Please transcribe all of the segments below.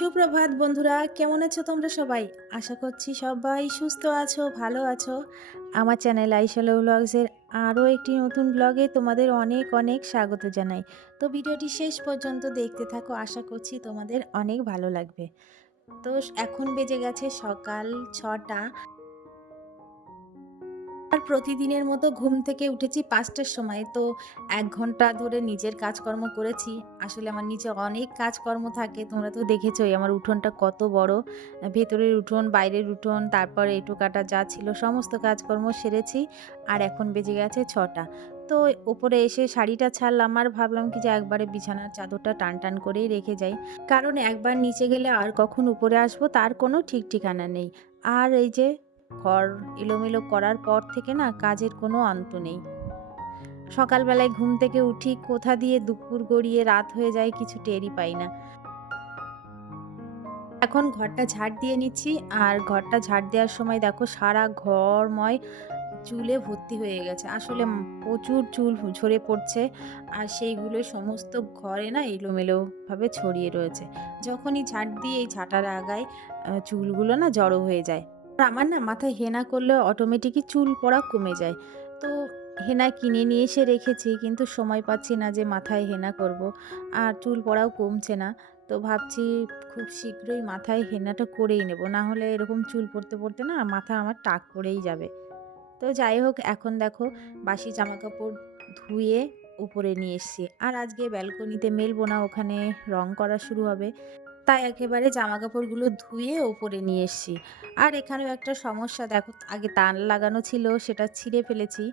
সুপ্রভাত বন্ধুরা, কেমন আছো তোমরা সবাই? আশা করছি সবাই সুস্থ আছো, ভালো আছো। আমার চ্যানেল আইশালো ব্লগসের আরও একটি নতুন ব্লগে তোমাদের অনেক অনেক স্বাগত জানাই। তো ভিডিওটি শেষ পর্যন্ত দেখতে থাকো, আশা করছি তোমাদের অনেক ভালো লাগবে। তো এখন বেজে গেছে সকাল ৬টা। আর প্রতিদিনের মতো ঘুম থেকে উঠেছি ৫টার সময়। তো ১ ঘন্টা ধরে নিজের কাজকর্ম করেছি। আসলে আমার নিচে অনেক কাজকর্ম থাকে। তোমরা তো দেখেছই আমার উঠোনটা কত বড়। ভেতরের উঠোন, বাইরের উঠোন, তারপরে এঁটো কাটা যা ছিল সমস্ত কাজকর্ম সেরেছি। আর এখন বেজে গেছে ৬টা। তো ওপরে এসে শাড়িটা ছাড়লাম আর ভাবলাম কি যে একবারে বিছানার চাদরটা টান করেই রেখে যাই। কারণ একবার নিচে গেলে আর কখন উপরে আসবো তার কোনো ঠিক ঠিকানা নেই। আর এই যে ঘর এলোমেলো করার পর থেকে না কাজের কোনো অন্ত নেই। সকালবেলায় ঘুম থেকে উঠি, কোথা দিয়ে দুপুর গড়িয়ে রাত হয়ে যায় কিছু টেরই পাই না। এখন ঘরটা ঝাড় দিয়ে নিচ্ছি আর ঘরটা ঝাড় দেওয়ার সময় দেখো সারা ঘরময় চুলে ভর্তি হয়ে গেছে। আসলে প্রচুর চুল ঝরে পড়ছে আর সেইগুলো সমস্ত ঘরে না এলোমেলোভাবে ছড়িয়ে রয়েছে। যখনই ঝাড় দিই এই ঝাঁটার আগায় চুলগুলো না জড়ো হয়ে যায়। আর আমার না মাথায় হেনা করলে অটোমেটিকই চুল পড়া কমে যায়। তো হেনা কিনে নিয়ে এসে রেখেছি কিন্তু সময় পাচ্ছি না যে মাথায় হেনা করব। আর চুল পড়াও কমছে না। তো ভাবছি খুব শীঘ্রই মাথায় হেনাটা করেই নেব। না হলে এরকম চুল পড়তে না মাথা আমার টাক পড়েই যাবে। তো যাই হোক এখন দেখো বাসি জামাকাপড় ধুয়ে উপরে নিয়ে এসেছি। আর আজকে ব্যালকনিতে মেলবো না, ওখানে রং করা শুরু হবে। তাই একেবারে জামাকাপড়গুলো ধুয়ে ওপরে নিয়ে এসেছি। আর এখানেও একটা সমস্যা দেখো, আগে তার লাগানো ছিল সেটা ছিঁড়ে ফেলেছি।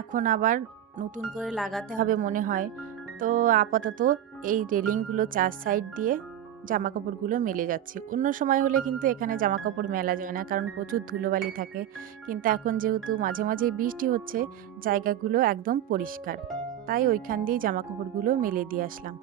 এখন আবার নতুন করে লাগাতে হবে মনে হয়। তো আপাতত এই রেলিংগুলো ৪ সাইড দিয়ে জামাকাপড়গুলো মেলে যাচ্ছি। অন্য সময় হলে কিন্তু এখানে জামাকাপড় মেলা যায় না, কারণ প্রচুর ধুলোবালি থাকে। কিন্তু এখন যেহেতু মাঝে বৃষ্টি হচ্ছে, জায়গাগুলো একদম পরিষ্কার। তাই ওইখান দিয়েই জামাকাপড়গুলো মেলে দিয়ে আসলাম।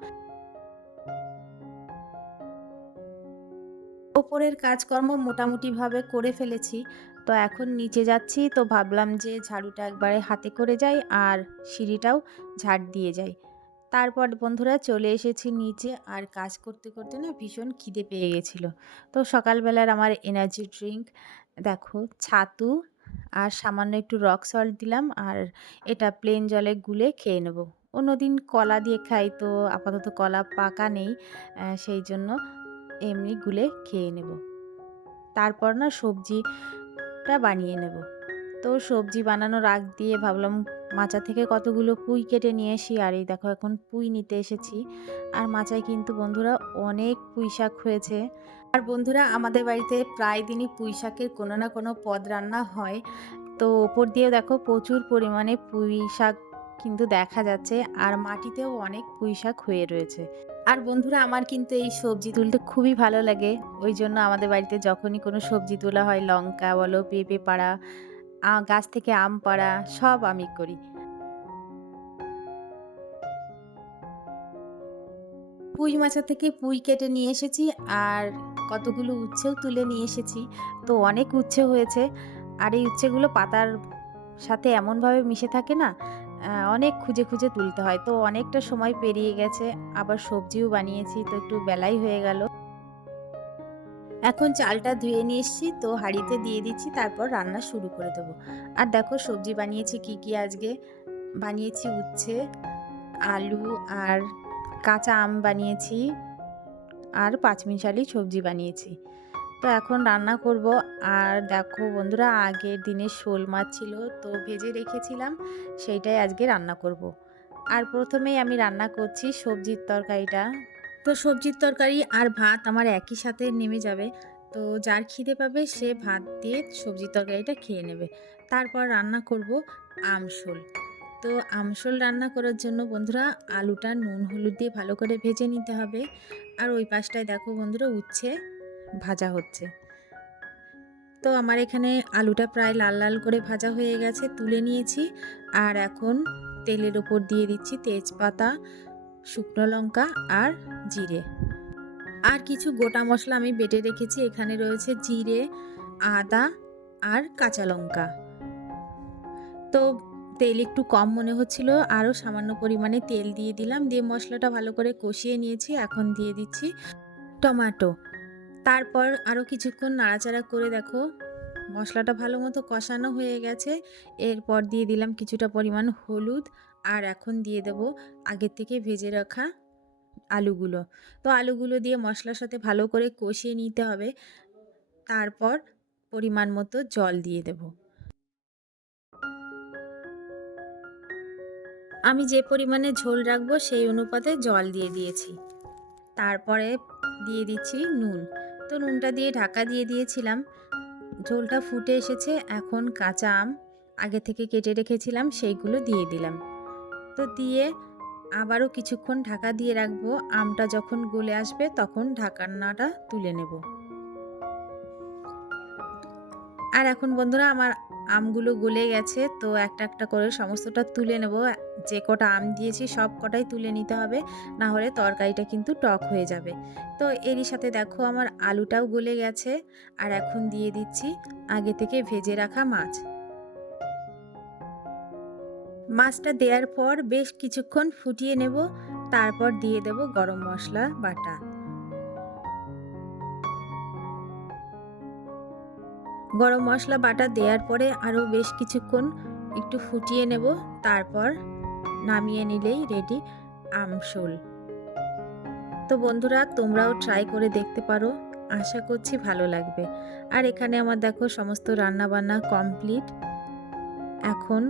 ওপরের কাজকর্ম মোটামুটিভাবে করে ফেলেছি। তো এখন নিচে যাচ্ছি, তো ভাবলাম যে ঝাড়ুটা একবারে হাতে করে যাই আর সিঁড়িটাও ঝাড় দিয়ে যাই। তারপর বন্ধুরা চলে এসেছি নিচে আর কাজ করতে না ভীষণ খিদে পেয়ে গেছিলো। তো সকালবেলার আমার এনার্জি ড্রিঙ্ক দেখো, ছাতু আর সামান্য একটু রক সল্ট দিলাম আর এটা প্লেন জলে গুলে খেয়ে নেব। অন্যদিন কলা দিয়ে খাই, তো আপাতত কলা পাকা নেই, সেই জন্য এমনি গুলে খেয়ে নেব। তারপর না সবজিটা বানিয়ে নেব। তো সবজি বানানোর আগ দিয়ে ভাবলাম মাচা থেকে কতগুলো পুঁই কেটে নিয়ে আসি। আর এই দেখো এখন পুঁই নিতে এসেছি। আর মাচায় কিন্তু বন্ধুরা অনেক পুঁই শাক হয়েছে। আর বন্ধুরা আমাদের বাড়িতে প্রায় দিনই পুঁই শাকের কোনো না কোনো পদ রান্না হয়। তো ওপর দিয়ে দেখো প্রচুর পরিমাণে পুঁই শাক কিন্তু দেখা যাচ্ছে আর মাটিতেও অনেক পুঁই শাক হয়ে রয়েছে। আর বন্ধুরা আমার কিন্তু এই সবজি তুলতে খুবই ভালো লাগে। ওই জন্য আমাদের বাড়িতে যখনই কোনো সবজি তোলা হয়, লঙ্কা বলো, পেঁপে পাড়া, গাছ থেকে আম পাড়া সব আমি করি। পুঁই মাচা থেকে পুঁই কেটে নিয়ে এসেছি আর কতগুলো উচ্ছেও তুলে নিয়ে এসেছি। তো অনেক উচ্ছে হয়েছে আর এই উচ্ছেগুলো পাতার সাথে এমনভাবে মিশে থাকে না, অনেক খুঁজে তুলতে হয়। তো অনেকটা সময় পেরিয়ে গেছে, আবার সবজিও বানিয়েছি, তো একটু বেলাই হয়ে গেল। এখন চালটা ধুয়ে নিয়ে এসেছি, তো হাঁড়িতে দিয়ে দিচ্ছি, তারপর রান্না শুরু করে দেবো। আর দেখো সবজি বানিয়েছি কি আজকে। বানিয়েছি উচ্ছে, আলু আর কাঁচা আম বানিয়েছি আর পাঁচমিশালি সবজি বানিয়েছি। তো এখন রান্না করব। আর দেখো বন্ধুরা আগের দিনের শোল মাছ ছিল, তো ভেজে রেখেছিলাম, সেইটাই আজকে রান্না করব। আর প্রথমেই আমি রান্না করছি সবজির তরকারিটা। তো সবজির তরকারি আর ভাত আমার একই সাথে নেমে যাবে। তো যার খিদে পাবে সে ভাত দিয়ে সবজির তরকারিটা খেয়ে নেবে। তারপর রান্না করব আমশোল। তো আমশোল রান্না করার জন্য বন্ধুরা আলুটা নুন হলুদ দিয়ে ভালো করে ভেজে নিতে হবে। আর ওই পাশটায় দেখো বন্ধুরা উচ্ছে ভাজা হচ্ছে। তো আমার এখানে আলুটা প্রায় লাল করে ভাজা হয়ে গেছে, তুলে নিয়েছি। আর এখন তেলের ওপর দিয়ে দিচ্ছি তেজপাতা, শুকনো লঙ্কা আর জিরে। আর কিছু গোটা মশলা আমি বেটে রেখেছি, এখানে রয়েছে জিরে, আদা আর কাঁচা লঙ্কা। তো তেল একটু কম মনে হচ্ছিল, আরও সামান্য পরিমাণে তেল দিয়ে দিলাম, দিয়ে মশলাটা ভালো করে কষিয়ে নিয়েছি। এখন দিয়ে দিচ্ছি টমেটো। তারপর আরও কিছুক্ষণ নাড়াচাড়া করে দেখো মশলাটা ভালো মতো কষানো হয়ে গেছে। এরপর দিয়ে দিলাম কিছুটা পরিমাণ হলুদ, আর এখন দিয়ে দেব আগের থেকে ভেজে রাখা আলুগুলো। তো আলুগুলো দিয়ে মশলার সাথে ভালো করে কষিয়ে নিতে হবে। তারপর পরিমাণ মতো জল দিয়ে দেব। আমি যে পরিমাণে ঝোল রাখবো সেই অনুপাতে জল দিয়ে দিয়েছি। তারপরে দিয়ে দিচ্ছি নুন। তো নুনটা দিয়ে ঢাকা দিয়ে দিয়েছিলাম। ঝোলটা ফুটে এসেছে, এখন কাঁচা আম আগে থেকে কেটে রেখেছিলাম সেইগুলো দিয়ে দিলাম। তো দিয়ে আবারও কিছুক্ষণ ঢাকা দিয়ে রাখবো। আমটা যখন গলে আসবে তখন ঢাকনাটা তুলে নেব। আর এখন বন্ধুরা আমার আমগুলো গলে গেছে, তো একটা একটা করে সমস্তটা তুলে নেব। যে কটা আম দিয়েছি সব কটাই তুলে নিতে হবে, না হলে তরকারিটা কিন্তু টক হয়ে যাবে। তো এরই সাথে দেখো আমার আলুটাও গলে গেছে, আর এখন দিয়ে দিচ্ছি আগে থেকে ভেজে রাখা মাছ। মাছটা দেওয়ার পর বেশ কিছুক্ষণ ফুটিয়ে নেব, তারপর দিয়ে দেব গরম মশলা বাটা। গরম মশলা বাটা দেওয়ার পরে আরও বেশ কিছুক্ষণ একটু ফুটিয়ে নেব, তারপর নামিয়ে নিলেই রেডি আমশোল। তো বন্ধুরা তোমরাও ট্রাই করে দেখতে পারো, আশা করছি ভালো লাগবে। আর এখানে আমার দেখো সমস্ত রান্না বান্না কমপ্লিট। এখন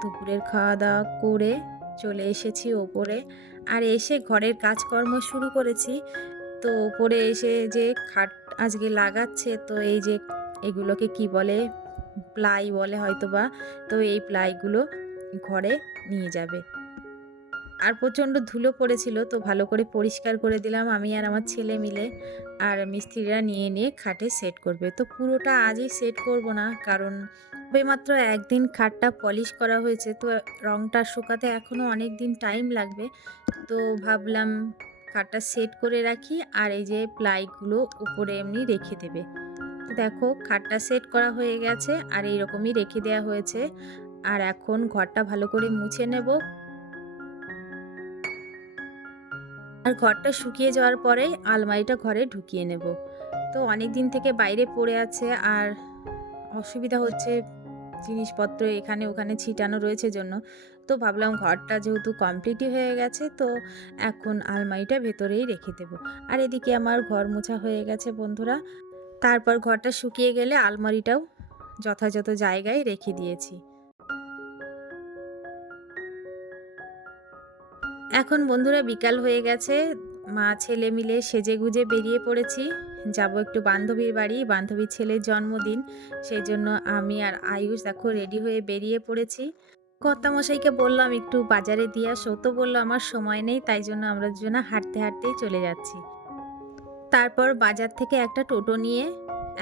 দুপুরের খাওয়া দাওয়া করে চলে এসেছি ওপরে, আর এসে ঘরের কাজকর্ম শুরু করেছি। তো ওপরে এসে যে খাট আজকে লাগাচ্ছে, তো এই যে এগুলোকে কি বলে, প্লাই বলে হয়তোবা। তো এই প্লাইগুলো ঘরে নিয়ে যাবে। আর প্রচণ্ড ধুলো পড়েছিল, তো ভালো করে পরিষ্কার করে দিলাম আমি আর আমার ছেলে মিলে। আর মিস্ত্রিরা নিয়ে নিয়ে খাটে সেট করবে। তো পুরোটা আজই সেট করব না, কারণ মাত্র একদিন খাটটা পলিশ করা হয়েছে, তো রংটা শুকাতে এখনও অনেক দিন টাইম লাগবে। তো ভাবলাম খাটটা সেট করে রাখি, আর এই যে প্লাইগুলো উপরে এমনি রেখে দেবে। তো দেখো খাটটা সেট করা হয়ে গেছে, আর এইরকমই রেখে দেওয়া হয়েছে। আর এখন ঘরটা ভালো করে মুছে নেব। আর ঘরটা শুকিয়ে যাওয়ার পরেই আলমারিটা ঘরে ঢুকিয়ে নেব। তো অনেক দিন থেকে বাইরে পড়ে আছে, আর অসুবিধা হচ্ছে জিনিসপত্র এখানে ওখানে ছিটানো রয়েছে জন্য। তো ভাবলাম ঘরটা যেহেতু কমপ্লিটই হয়ে গেছে, তো এখন আলমারিটা ভেতরেই রেখে দেব। আর এদিকে আমার ঘর মোছা হয়ে গেছে বন্ধুরা। তারপর ঘরটা শুকিয়ে গেলে আলমারিটাও যথাযথ জায়গায় রেখে দিয়েছি। এখন বন্ধুরা বিকাল হয়ে গেছে, মা ছেলে মিলে সেজেগুজে বেরিয়ে পড়েছি। যাব একটু বান্ধবীর বাড়ি, বান্ধবীর ছেলের জন্মদিন। সেই জন্য আমি আর আয়ুষ দেখো রেডি হয়ে বেরিয়ে পড়েছি। কর্তামশাইকে বললাম একটু বাজারে দিয়ে আসো, তো বললো আমার সময় নেই, তাই জন্য আমরা দুজনে হাঁটতে হাঁটতেই চলে যাচ্ছি। তারপর বাজার থেকে একটা টোটো নিয়ে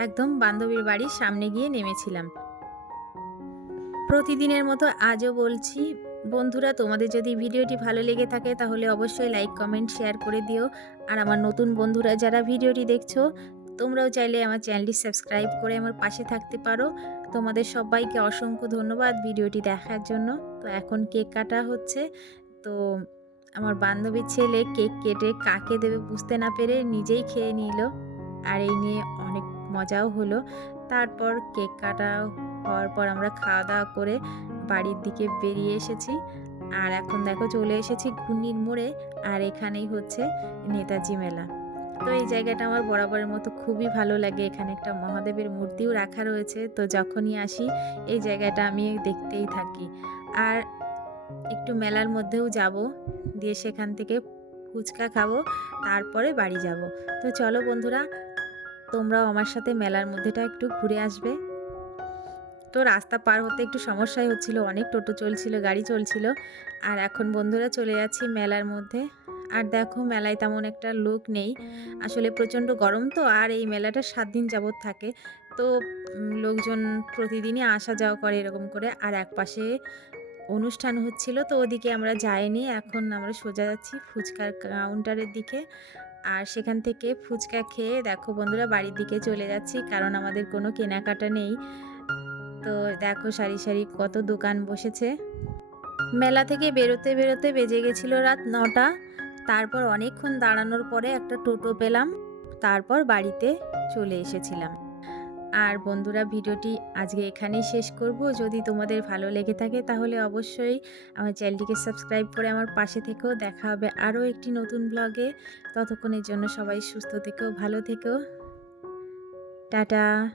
একদম বান্ধবীর বাড়ির সামনে গিয়ে নেমেছিলাম। প্রতিদিনের মতো আজও বলছি, বন্ধুরা তোমাদের যদি ভিডিওটি ভালো লেগে থাকে তাহলে অবশ্যই লাইক কমেন্ট শেয়ার করে দিও। আর আমার নতুন বন্ধুরা যারা ভিডিওটি দেখছো, তোমরাও চাইলে আমার চ্যানেলটি সাবস্ক্রাইব করে আমার পাশে থাকতে পারো। তোমাদের সবাইকে অসংখ্য ধন্যবাদ ভিডিওটি দেখার জন্য। তো এখন কেক কাটা হচ্ছে। তো আমার বান্ধবীর ছেলে কেক কেটে কাকে দেবে বুঝতে না পেরে নিজেই খেয়ে নিল, আর এই নিয়ে অনেক মজাও হলো। তারপর কেক কাটা হওয়ার পর আমরা খাওয়া দাওয়া করে বাড়ির দিকে বেরিয়ে এসেছি। আর এখন দেখো চলে এসেছি ঘূর্ণির মোড়ে, আর এখানেই হচ্ছে নেতাজি মেলা। তো এই জায়গাটা আমার বরাবরের মতো খুবই ভালো লাগে। এখানে একটা মহাদেবের মূর্তিও রাখা রয়েছে, তো যখনই আসি এই জায়গাটা আমি দেখতেই থাকি। আর একটু মেলার মধ্যেও যাব, দিয়ে সেখান থেকে ফুচকা খাবো, তারপরে বাড়ি যাব। তো চলো বন্ধুরা, তোমরাও আমার সাথে মেলার মধ্যেটা একটু ঘুরে আসবে। তো রাস্তা পার হতে একটু সমস্যাই হচ্ছিল, অনেক টোটো চলছিল, গাড়ি চলছিল। আর এখন বন্ধুরা চলে যাচ্ছি মেলার মধ্যে। আর দেখো মেলায় তেমন একটা লোক নেই, আসলে প্রচণ্ড গরম তো, আর এই মেলাটা 7 দিন যাবৎ থাকে। তো লোকজন প্রতিদিনই আসা যাওয়া করে এরকম করে। আর একপাশে অনুষ্ঠান হচ্ছিল, তো ওদিকে আমরা যাইনি। এখন আমরা সোজা যাচ্ছি ফুচকার কাউন্টারের দিকে, আর সেখান থেকে ফুচকা খেয়ে দেখো বন্ধুরা বাড়ির দিকে চলে যাচ্ছি, কারণ আমাদের কোনো কেনাকাটা নেই। তো দেখো সারি সারি কত দোকান বসেছে। মেলা থেকে বেরোতে বেরোতে বেজে গেছিল রাত 9টা। তারপর অনেকক্ষণ দাঁড়ানোর পরে একটা টোটো পেলাম। তারপর বাড়িতে চলে এসেছিলাম। আর বন্ধুরা, ভিডিওটি আজকে এখানেই শেষ করব। যদি তোমাদের ভালো লেগে থাকে তাহলে অবশ্যই আমার চ্যানেলটিকে সাবস্ক্রাইব করে আমার পাশে থেকো। দেখা হবে আরও একটি নতুন ব্লগে। ততক্ষণের জন্য সবাই সুস্থ থেকো, ভালো থেকো। টাটা।